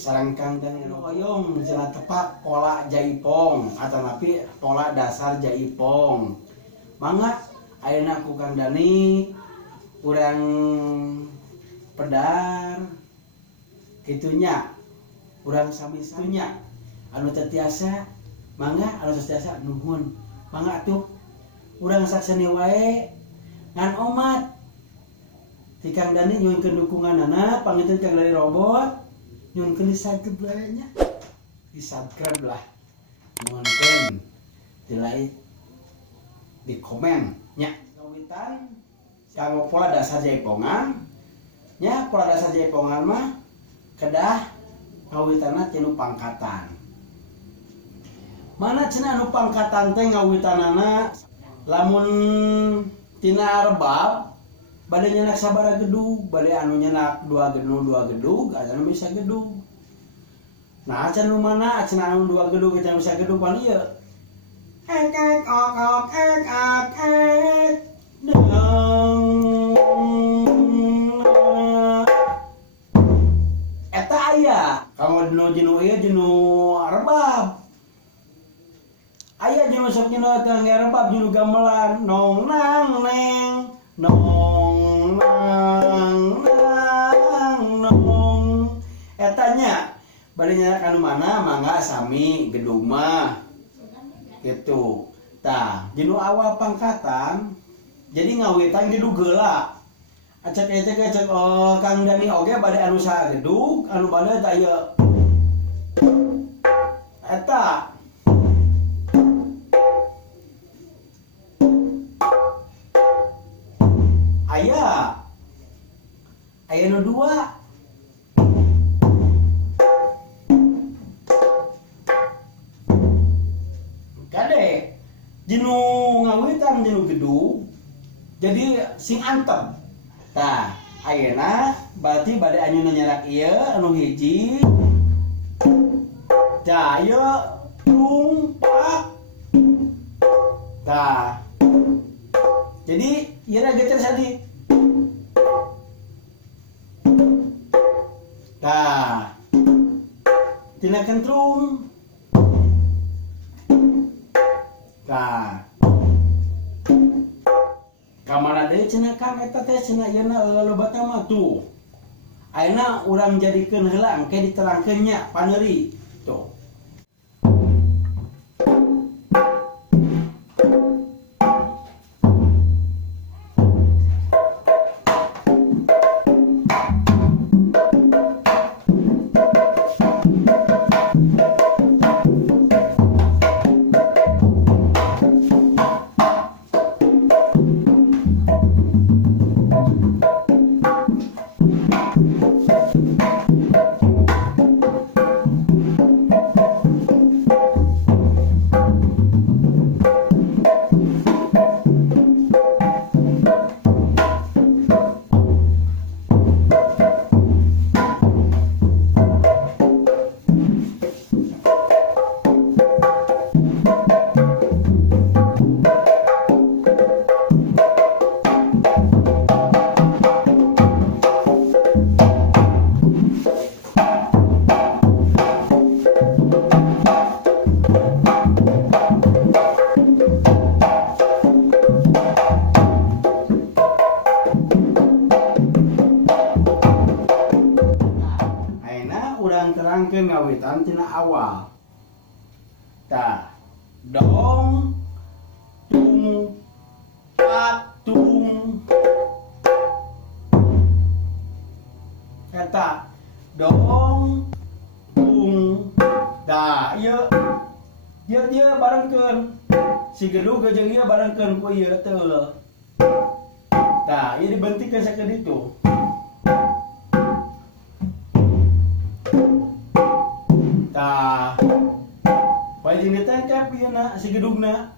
sarangkang dan oyong cenah tepak pola jaipong atau napi pola dasar jaipong. Mangga ayeuna ku Kang Dani urang pedar kitunya urang sami-saminya anu tetiasa mangga anu tetiasa nuhun mangga atuh urang sakseni wae ngan omat ti Kang Dani nyuhunkeun dukunganana panginten Kang Dani Robot nyuhunkeun di subscribe nya di subscribe lah mohonkeun di like di komen nya kawitan kanggo pola dasar jaipongan nya pola dasar jaipongan mah kedah ngawitanna tinu pangkatan mana cenah anu pangkatan teh ngawitanana lamun tina rebab bade nyenak sabaraha gedug bade anu nyenak dua gedug anu bisa gedug nah can nu mana cenah anu dua gedug cenah bisa gedug pan ieu ek ek ok ok ek ak ek eta aya kanggo jenu ieu jenu rebab aya jenu sok jenu teh rebab jenu gamelan nong nang neng nong nang nang nong etanya bade nyenak anu mana mangga sami gedung mah gitu tah jenu awal pangkatan jadi ngawitan gedug geula acek Kang Dani oge bade anu saha gedug anu bade teh ieu eta aya nu dua kade jenu ngawitan jenu gedug jadi sing antep tah ayeuna berarti bade anjeunna nyerak ieu anu hiji tah ieu tumpak tah jadi ieu na geter sadi tah tina kentrung tah kamana deui cenah Kang eta teh cenah yeuna lolobatan mah tuh ayeuna urang jadikeun heula engke diterangkeun nya paneuri tuh terangkeun ngawitan tina awal tah dong tung patung eta dong tung tah ieu barengkeun si gedug jeung ieu barengkeun ku ieu teh eueuh tah ieu dibentikeun sakitu tah wajib ditangkap ieu na si gedugna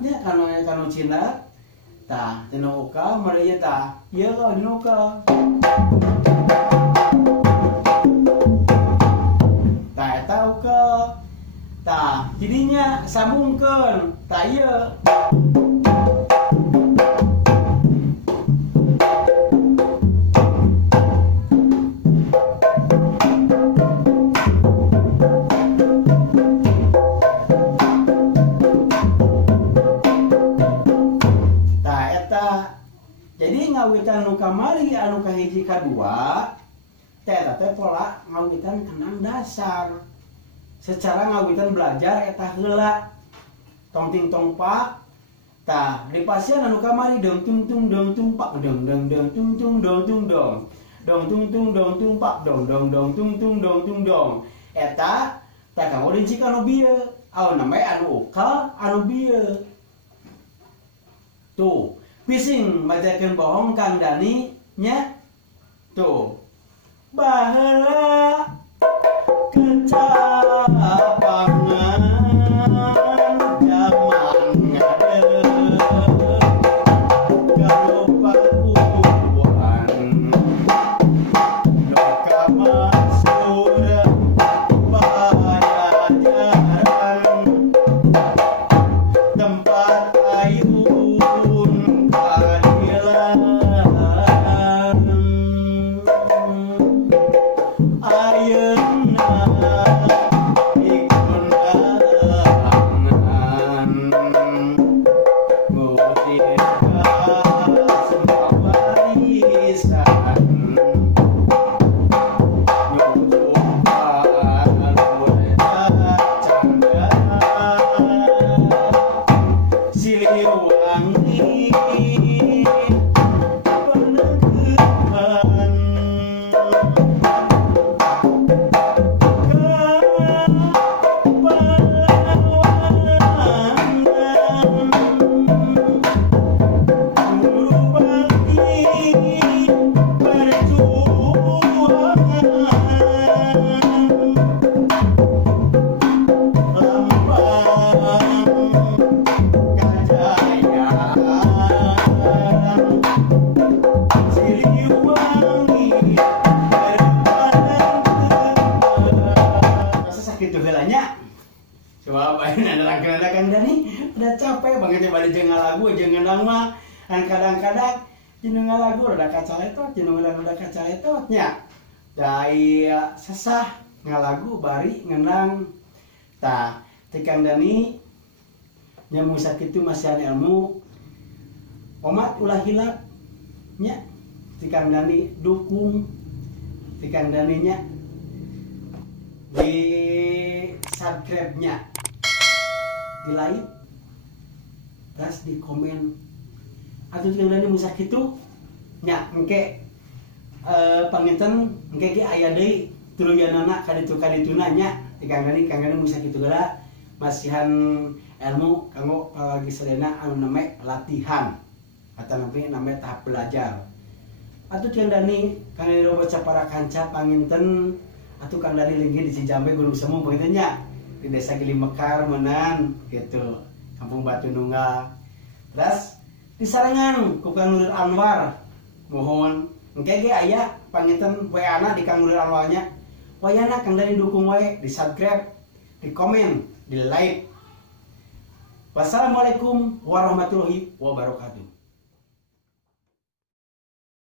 cinaknya kanu cinak tah tinu uka mari tah ieu ka dinu uka tah eta uka tah jadinya sambungkeun tah ieu jadi ngawitan nu kamari anu kahiji kadua teh pola ngawitan kenang dasar secara ngawitan belajar eta heula tong ting tong pak tah dipasieun anu kamari dong tung tung pak dong tung tung pak dong tung eta tah kamu rinci anu bieu namanya anu ukal anu bieu tuh pising majakeun bohong Kang Dani nya tuh baheula kecapangan zaman ngadeu kalupa kubuan nu kamasur pajajaran tempat ayun coba bayin ada Kang Dani udah capek banget ya balik jeung lagu jeung ngeunang mah kan kadang-kadang jeung lagu udah kacaletot jeung udah kacaletot nya dai sesah ngalagu bari ngeunang tah ti Kang Dani nya musa kitu masihan ilmu omat ulah hilap nya ti Kang Dani dukung ti Kang Dani nya di subscribe-nya di like terus di komen atuh Kang Dani musa kitu nya engke panginten engke ge aya deui tuluyanana kadituna nya ti Kang Dani musa kitu geula masihan ilmu kanggo lagi sadayana anu name latihan atau name tahap belajar atuh Kang Dani baca para kanca panginten atuh Kang Dani linggih di Cijambe Gunung Semu begitu nya di desa Gili Mekar menan gitu Kampung Batu Nunggal terus di Sarengan ku Kang Nuril Anwar mohon engke ge aya panginten WA-na di Kang Nuril Anwarnya wayana Kang Dani dukung wae di subscribe di komen di like. Wassalamualaikum warahmatullahi wabarakatuh.